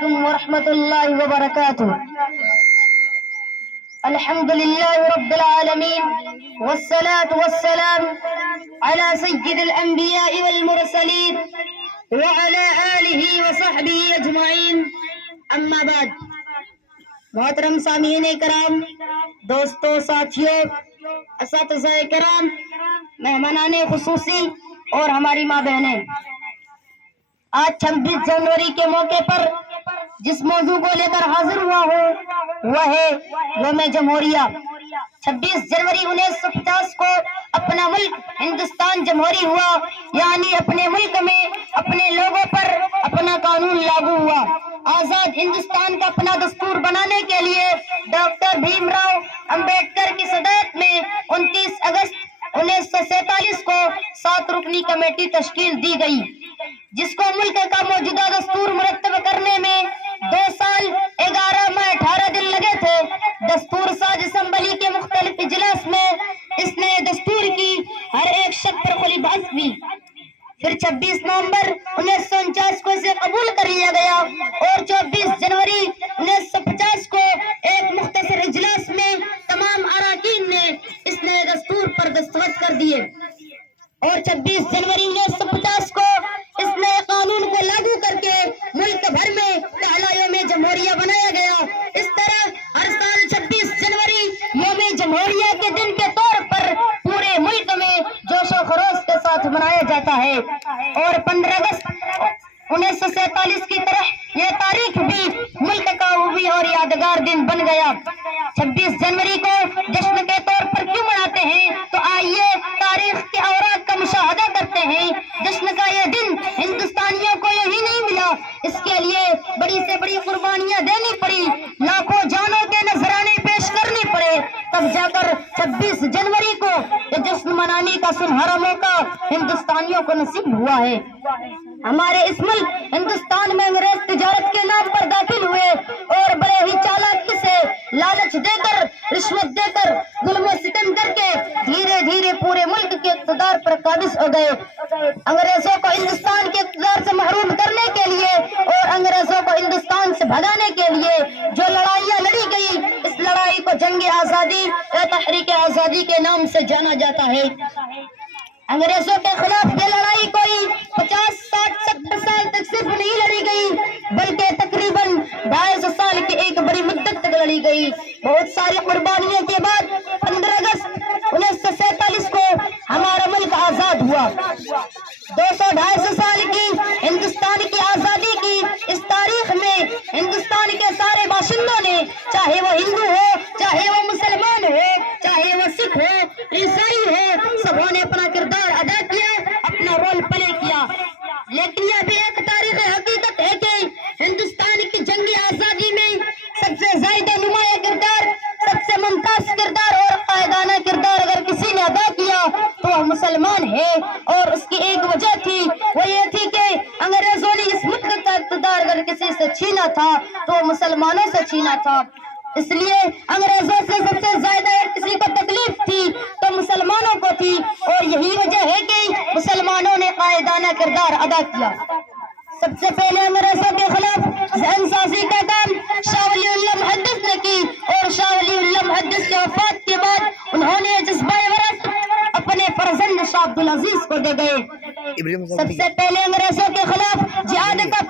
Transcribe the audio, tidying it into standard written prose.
علیکم ورحمۃ اللہ وبرکاتہ۔ الحمد للہ رب العالمین والصلاة والسلام على سید الانبیاء والمرسلین وعلى آلہ وصحبہ اجمعین، اما بعد۔ محترم سامعین کرام، دوستوں، ساتھیوں، اساتذہ کرام، مہمانان خصوصی اور ہماری ماں بہنیں، آج 26 جنوری کے موقع پر جس موضوع کو لے کر حاضر ہوا ہوں وہ ہے یوم جمہوریہ۔ 26 جنوری 1950 کو اپنا ملک ہندوستان جمہوری ہوا، یعنی اپنے ملک میں اپنے لوگوں پر اپنا قانون لاگو ہوا۔ آزاد ہندوستان کا اپنا دستور بنانے کے لیے ڈاکٹر بھیم راؤ امبیڈکر کی صدارت میں 29 اگست 1947 کو 7 رکنی کمیٹی تشکیل دی گئی، جس کو ملک کا موجودہ دستور مرتب کرنے میں 2 سال 11 ماہ 18 دن لگے تھے۔ دستور ساز اسمبلی کے مختلف اجلاس میں اس نئے دستور کی ہر ایک شرط پر کھلی بحث ہوئی۔ پھر 26 نومبر 1949 کو اسے قبول کر لیا گیا اور 24 جنوری 1950 کو ایک مختصر اجلاس میں تمام اراکین نے اس نئے دستور پر دستخط کر دیے اور 26 جنوری 1950 کو اس نئے قانون کو لاگو کر کے ملک بھر میں پہلا یوم جمہوریہ بنایا گیا۔ اس طرح ہر سال 26 جنوری یوم جمہوریہ کے دن کے طور پر پورے ملک میں جوش و خروش کے ساتھ منایا جاتا ہے، اور 15 اگست 1947 کی طرح یہ تاریخ بھی ملک کا عبوری اور یادگار دن بن گیا۔ 26 جنوری کو جشن کے طور پر کیوں مناتے ہیں؟ تو آئیے تاریخ کے اوراق کا مشاہدہ کرتے ہیں۔ جشن کا یہ دن ہندوستانیوں کو یہی نہیں ملا، اس کے لیے بڑی سے بڑی قربانیاں دینی پڑی، لاکھوں جانوں کے نذرانے پیش کرنے پڑے، تب جا کر 26 جنوری کو یہ جشن منانے کا سنہرا موقع ہندوستانیوں کو نصیب ہوا ہے۔ ہمارے اس ملک ہندوستان میں انگریز تجارت کے نام پر داخل ہوئے اور بڑے ہی چالاکی سے لالچ دے کر، رشوت دے کر، ظلم و ستم کر کے دھیرے دھیرے پورے ملک کے اقتدار پر قابض ہو گئے۔ انگریزوں کو ہندوستان کے اقتدار سے محروم کرنے کے لیے اور انگریزوں کو ہندوستان سے بھگانے کے لیے جو لڑائیاں لڑی گئی، اس لڑائی کو جنگ آزادی یا تحریک آزادی کے نام سے جانا جاتا ہے۔ انگریزوں کے خلاف یہ لڑائی کوئی 50 60 70 سال تک صرف نہیں لڑی گئی، بلکہ تقریباً 250 سال کی ایک بڑی مدت تک لڑی گئی۔ بہت ساری قربانیوں کے بعد 15 اگست 1947 کو ہمارا ملک آزاد ہوا۔ 200-250 سال کی ہندوستان کی آزادی کی اس تاریخ میں ہندوستان کے سارے باشندوں نے، چاہے وہ ہندو ہو، چاہے وہ مسلمان ہو، چاہے وہ سکھ ہو، عیسائی ہو، سبوں نے اپنا کردار ادا کیا، اپنا رول پلے کیا۔ لیکن یہ بھی ایک تاریخ حقیقت ہے کہ ہندوستان کی جنگی آزادی میں سب سے زیادہ نمایاں کردار، سب سے ممتاز کردار اور قائدانہ کردار اگر کسی نے ادا کیا تو وہ مسلمان ہے، اور اس کی ایک وجہ تھی، وہ یہ تھی کہ انگریزوں نے اس ملک کا اقتدار اگر کسی سے چھینا تھا تو وہ مسلمانوں سے چھینا تھا۔ اس لیے انگریزوں سے سب سے زیادہ اگر کسی کو تکلیف تھی تو مسلمانوں کو تھی، اور یہی وجہ ہے کہ مسلمانوں نے قائدانہ کردار ادا کیا۔ سب سے پہلے انگریزوں کے خلاف ذہن سازی کا کام شاہ ولی اللہ محدث نے کی، اور شاہ ولی اللہ محدث کے وفات کے بعد انہوں نے جذبہ وراثت اپنے فرزند شاہ عبدالعزیز کو دے گئے۔ سب سے پہلے انگریزوں کے خلاف جہاد کا